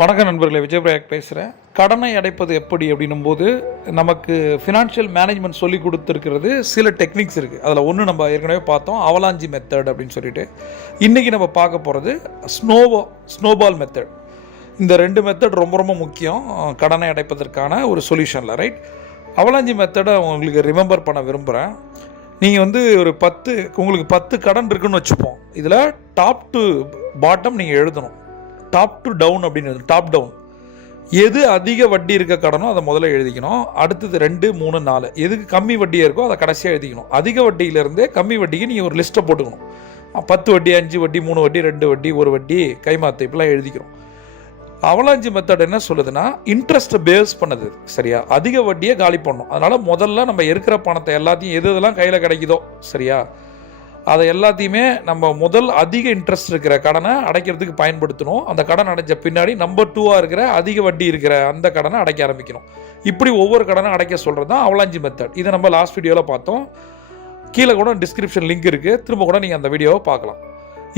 வணக்கம் நண்பர்களே விஜயபிரயாக் பேசுகிறேன் கடனை அடைப்பது எப்படி அப்படின்னும் போது நமக்கு ஃபினான்ஷியல் மேனேஜ்மெண்ட் சொல்லி கொடுத்துருக்கிறது சில டெக்னிக்ஸ் இருக்குது அதில் ஒன்று நம்ம ஏற்கனவே பார்த்தோம் அவலாஞ்சி மெத்தட் அப்படின்னு சொல்லிட்டு. இன்றைக்கி நம்ம பார்க்க போகிறது ஸ்னோவோ ஸ்னோபால் மெத்தட் இந்த ரெண்டு மெத்தட் ரொம்ப ரொம்ப முக்கியம் கடனை அடைப்பதற்கான ஒரு சொல்யூஷனில் ரைட் அவலாஞ்சி மெத்தடை உங்களுக்கு ரிமெம்பர் பண்ண விரும்புகிறேன் நீங்கள் வந்து ஒரு பத்து உங்களுக்கு பத்து கடன் இருக்குன்னு வச்சுப்போம். இதில் டாப் டு பாட்டம் நீங்கள் எழுதணும். டாப் டு டவுன் அப்படின்னு டாப் டவுன் எது அதிக வட்டி இருக்க கடனோ அதை முதல்ல எழுதிக்கணும். அடுத்தது ரெண்டு மூணு நாலு. எதுக்கு கம்மி வட்டியாக இருக்கோ அதை கடைசியாக எழுதிக்கணும். அதிக வட்டியிலேருந்தே கம்மி வட்டிக்கு நீங்கள் ஒரு லிஸ்ட்டை போட்டுக்கணும். பத்து வட்டி அஞ்சு வட்டி மூணு வட்டி ரெண்டு வட்டி ஒரு வட்டி கைமாத்து இப்படிலாம் எழுதிக்கிறோம். அவலாஞ்சி மெத்தட் என்ன சொல்லுதுன்னா இன்ட்ரெஸ்ட்டை பேஸ் பண்ணுது சரியா? அதிக வட்டியை காலி பண்ணும். அதனால் முதல்ல நம்ம இருக்கிற பணத்தை எல்லாத்தையும் எது எதெல்லாம் கையில் கிடைக்குதோ சரியா? அதை எல்லாத்தையுமே நம்ம முதல் அதிக இன்ட்ரெஸ்ட் இருக்கிற கடனை அடைக்கிறதுக்கு பயன்படுத்தணும். அந்த கடன் அடைஞ்ச பின்னாடி நம்பர் டூவாக இருக்கிற அதிக வட்டி இருக்கிற அந்த கடனை அடைக்க ஆரம்பிக்கணும். இப்படி ஒவ்வொரு கடனை அடைக்க சொல்கிறது தான் அவலாஞ்சி மெத்தட் இதை நம்ம லாஸ்ட் வீடியோவில் பார்த்தோம். கீழே கூட டிஸ்கிரிப்ஷன் லிங்க் இருக்குது திரும்ப கூட நீங்கள் அந்த வீடியோவை பார்க்கலாம்.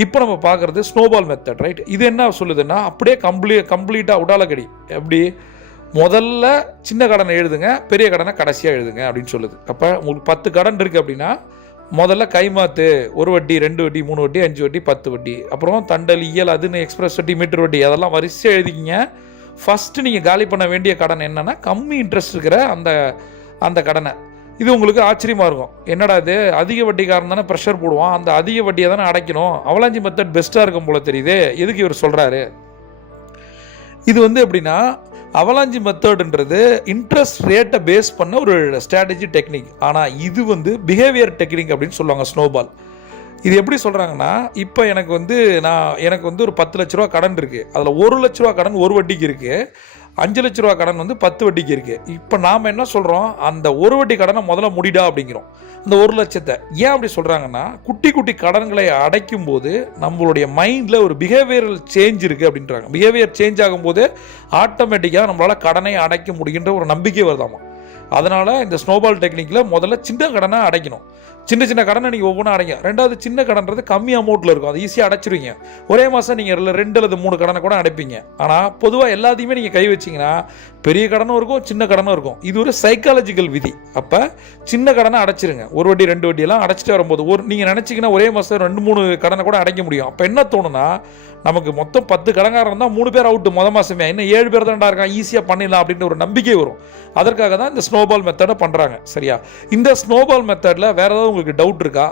இப்போ நம்ம பார்க்குறது ஸ்னோபால் மெத்தட் ரைட் இது என்ன சொல்லுதுன்னா அப்படியே கம்ப்ளீ கம்ப்ளீட்டாக உடாலக்கடி எப்படி? முதல்ல சின்ன கடனை எழுதுங்க பெரிய கடனை கடைசியாக எழுதுங்க அப்படின்னு சொல்லுது. அப்போ உங்களுக்கு பத்து கடன் இருக்குது அப்படின்னா முதல்ல கைமாத்து ஒரு வட்டி ரெண்டு வட்டி மூணு வட்டி அஞ்சு வட்டி பத்து வட்டி. அப்புறம் தண்டல் இயல் அதுன்னு எக்ஸ்பிரஸ் வட்டி மீட்டர் வட்டி அதெல்லாம் வரிசையாக எழுதிக்கிங்க. ஃபஸ்ட்டு நீங்கள் காலி பண்ண வேண்டிய கடன் என்னென்னா கம்மி இன்ட்ரெஸ்ட் இருக்கிற அந்த அந்த கடனை. இது உங்களுக்கு ஆச்சரியமாக இருக்கும். என்னடா இது? அதிக வட்டிக்காரன் தானே ப்ரெஷர் போடுவான். அந்த அதிக வட்டியை தானே அடைக்கணும். அவலாஞ்சி மெத்தட் பெஸ்ட்டாக இருக்கும் போல தெரியுது. எதுக்கு இவர் சொல்கிறாரு இது வந்து எப்படின்னா அவலாஞ்சி மெத்தட்ன்றது இன்ட்ரெஸ்ட் ரேட்டை பேஸ் பண்ண ஒரு ஸ்ட்ராட்டஜி டெக்னிக் ஆனால் இது வந்து பிஹேவியர் டெக்னிக் அப்படின்னு சொல்லுவாங்க ஸ்னோபால் இது எப்படி சொல்கிறாங்கன்னா இப்போ எனக்கு வந்து நான் எனக்கு வந்து ஒரு பத்து லட்ச ரூபா கடன் இருக்குது அதில் ஒரு லட்ச ரூபா கடன் ஒரு வட்டிக்கு இருக்குது அஞ்சு லட்ச ரூபா கடன் வந்து பத்து வட்டிக்கு இருக்குது இப்போ நாம் என்ன சொல்கிறோம் அந்த ஒரு வட்டி கடனை முதல்ல முடிடா அப்படிங்கிறோம். அந்த ஒரு லட்சத்தை. ஏன் அப்படி சொல்கிறாங்கன்னா குட்டி குட்டி கடன்களை அடைக்கும் போது நம்மளுடைய மைண்டில் ஒரு பிஹேவியரல் சேஞ்ச் இருக்குது அப்படின்றாங்க. பிஹேவியர் சேஞ்ச் ஆகும்போது ஆட்டோமேட்டிக்காக நம்மளால் கடனை அடைக்க முடியுன்ற ஒரு நம்பிக்கை வருதாமா? அதனால் இந்த ஸ்னோபால் டெக்னிக்கில் முதல்ல சின்ன கடனை அடைக்கணும். சின்ன சின்ன கடனை நீங்கள் ஒவ்வொன்றும் அடைங்க. ரெண்டாவது சின்ன கடன்றது கம்மி அமௌண்ட்டில் இருக்கும். அது ஈஸியாக அடைச்சிருவீங்க. ஒரே மாதம் நீங்கள் ரெண்டு அல்லது மூணு கடனை கூட அடைப்பீங்க. ஆனால் பொதுவாக எல்லாத்தையுமே நீங்கள் கை வச்சிங்கன்னா பெரிய கடனும் இருக்கும் சின்ன கடனும் இருக்கும். இது ஒரு சைக்காலஜிக்கல் விதி. அப்போ சின்ன கடனை அடைச்சிருங்க. ஒரு வட்டி ரெண்டு வட்டியெல்லாம் அடைச்சிட்டு வரும்போது ஒரு நீங்கள் நினச்சிங்கன்னா ஒரே மாதம் ரெண்டு மூணு கடனை கூட அடைக்க முடியும். அப்போ என்ன தோணுன்னா நமக்கு மொத்தம் பத்து கடன்காரன் தான் மூணு பேர் அவுட்டு முத மாதமே இன்னும் ஏழு பேர் தான்டா இருக்கான் ஈஸியாக பண்ணிடலாம் அப்படின்ற ஒரு நம்பிக்கை வரும். அதற்காக தான் இந்த ஸ்னோபால் மெத்தடை பண்ணுறாங்க சரியா? இந்த ஸ்னோபால் மெத்தடில் வேறு ஏதாவது உங்களுக்கு டவுட் இருக்கா?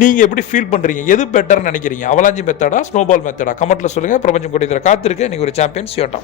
நீங்கள் எப்படி ஃபீல் பண்ணுறீங்க எது பெட்டர்னு நினைக்கிறீங்க? அவலாஞ்சி மெத்தடா ஸ்னோபால் மெத்தடா கமெண்ட்டில் சொல்லுங்கள் பிரபஞ்சம் கொடி காத்திருக்கு. நீங்கள் ஒரு சாம்பியன் சியோட்டா